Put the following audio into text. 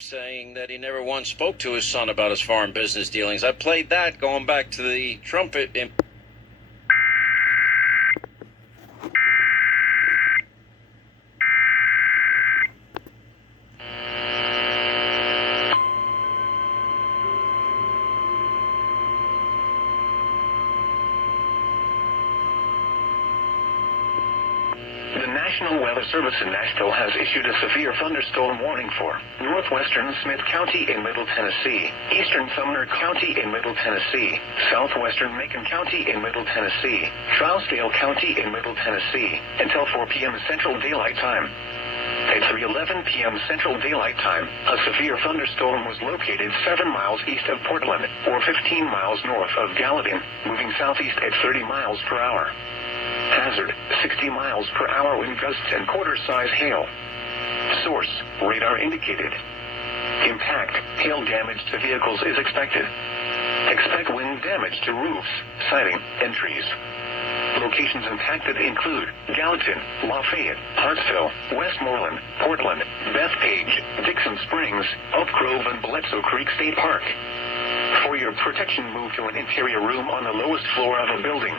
saying that he never once spoke to his son about his foreign business dealings. I played that going back to the trumpet. The National Weather Service in Nashville has issued a severe thunderstorm warning for northwestern Smith County in Middle Tennessee, eastern Sumner County in Middle Tennessee, southwestern Macon County in Middle Tennessee, Trousdale County in Middle Tennessee, until 4 p.m. Central Daylight Time. At 3:11 p.m. Central Daylight Time, a severe thunderstorm was located 7 miles east of Portland, or 15 miles north of Gallatin, moving southeast at 30 miles per hour. Hazard, 60 miles per hour wind gusts and quarter-size hail. Source, radar indicated. Impact, hail damage to vehicles is expected. Expect wind damage to roofs, siding, and trees. Locations impacted include Gallatin, Lafayette, Hartsville, Westmoreland, Portland, Bethpage, Dixon Springs, Oak Grove, and Bledsoe Creek State Park. For your protection, move to an interior room on the lowest floor of a building.